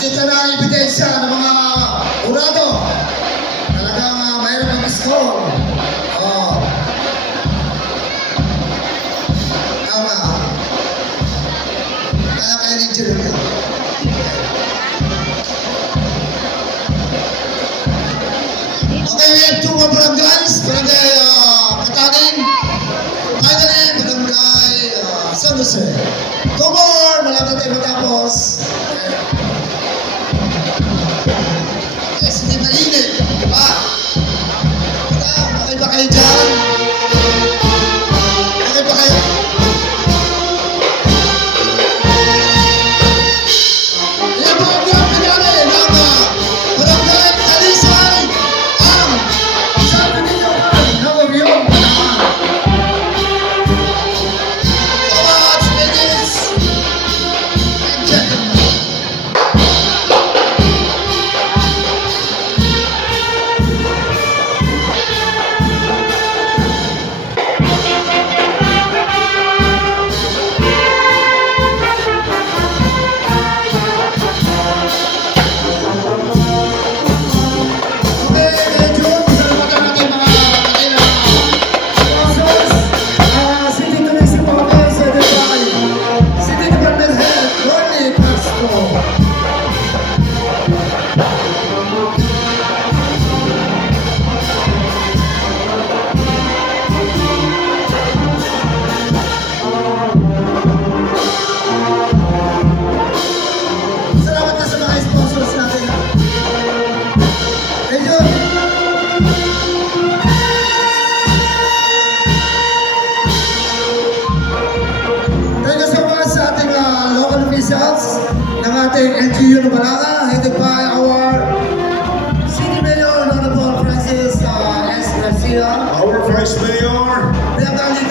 Nakita na ang ebidensya ng mga urado. Talagang mayroon ang score. Oh. Tama. Kaya kayo ng Jeremy. Okay, we have two more barangays. Barangay Katanin. Finally, Barangay San Jose. Two more. Malapit tayo matapos. Yes, hindi mainit. Okay ba kayo dyan? Okay ba kayo? Yan po ang mga pinali ng Barangay Talisay ang San Benito Navabion. So much, ladies and gentlemen. Salamat na sa mga sponsors natin. Medyo talaga sa mga sa ating local officials ng ating NGU ng Balanga, headed by our City Mayor, Honorable Francis S. Garcia. Our Vice Mayor, They are galing